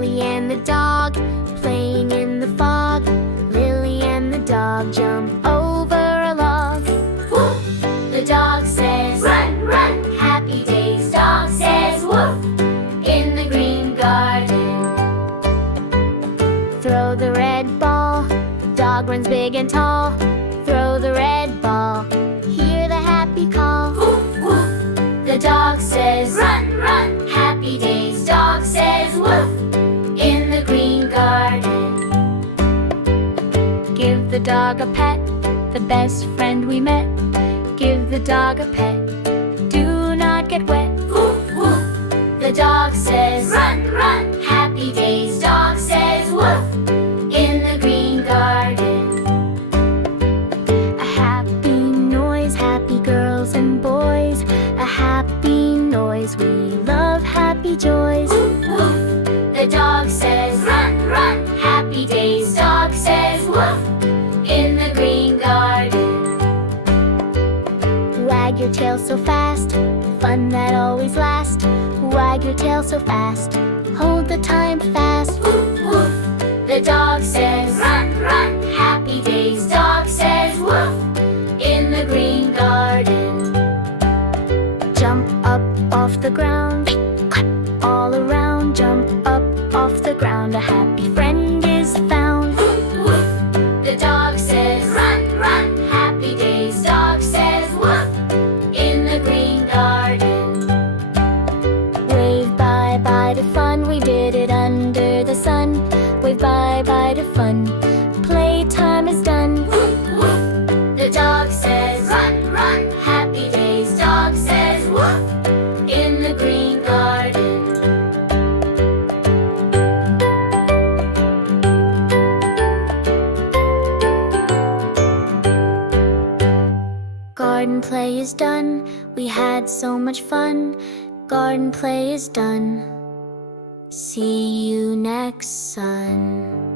Lily and the dog, playing in the fog. Lily and the dog jump over a log. Woof! The dog says, run, run. Happy days, dog says, woof. In the green garden. Throw the red ball, dog runs big and tall. Throw the red ball, hear the happy call. Woof, woof. The dog says, run, run. Happy days, dog says, woof. In the green garden. Give the dog a pet, the best friend we met. Give the dog a pet, do not get wet. Woof, woof. The dog says, run, run. Happy days, dog says, woof. In the green garden. A happy noise, happy girls and boys. A happy noise, we love happy joys. Woof, woof. The dog says, run, run. Happy days, dog says, woof. In the green garden. Wag your tail so fast, fun that always lasts. Wag your tail so fast, hold the time fast. Woof, woof. The dog says, run, run. Happy days, dog says, woof. In the green garden. Jump up off the ground, all around. Jump up off the ground, a happy friend is found. Woof, woof. The dog says, run, run. Happy days, dog says, woof. In the green garden. Wave bye-bye to fun, we did it under the sun. Wave bye-bye to fun, playtime is done. Woof, woof. The dog says, run, run. Happy days, dog says, woof. In the green garden. Garden play is done, we had so much fun. Garden play is done. See you next sun.